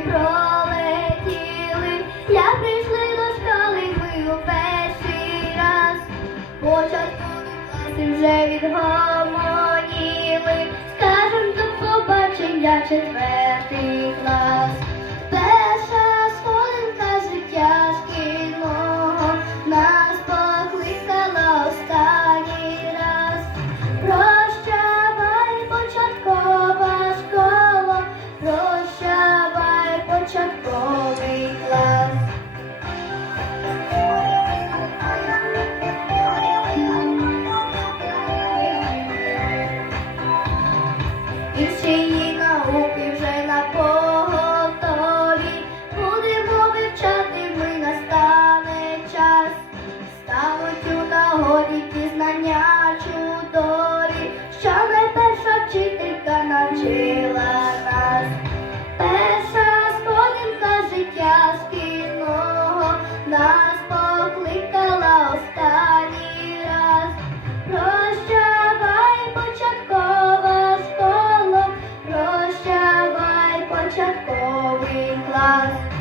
пролетіли, я прийшли до школи ми у перший раз. Початку класи вже відгомоніли, скажем до побачення четвертий клас. і ще науки вже на поготові. Будемо вивчати, ми настане час, стануть у нагоді ті знання чудові, що найперша вчителька навчила нас, перша сходинка життя. Bye.